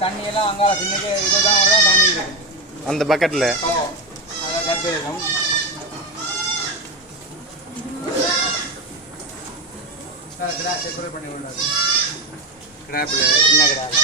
தண்ணி எல்லாம் அங்கால பின்னுக்கு இதுதான் தண்ணி இருக்கு அந்த பக்கெட்ல. அதை கற்பகம் செப்பரேட் பண்ணி விடாது கிராப்பில் சின்ன கிடாது.